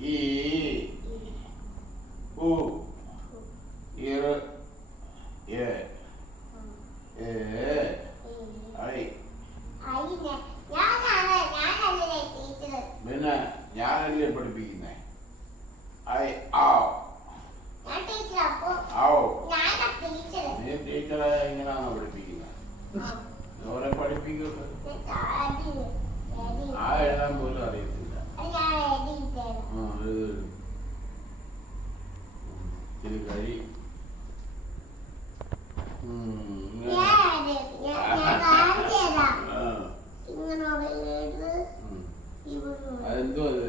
ഈ ഉ ഇർ A A I പിന്നെ ഞാനല്ലേ പഠിപ്പിക്കുന്നേ ഐ ആവ് ആവോ നീ ടീച്ചറെ എങ്ങനെയാണോ പഠിപ്പിക്കുന്നത് ഓരെ പഠിപ്പിക്കുന്നത് ആ എഴുതാൻ പോലും അറിയത്തില്ല ഇച്ചിരി കഴി അതെന്തോ അത്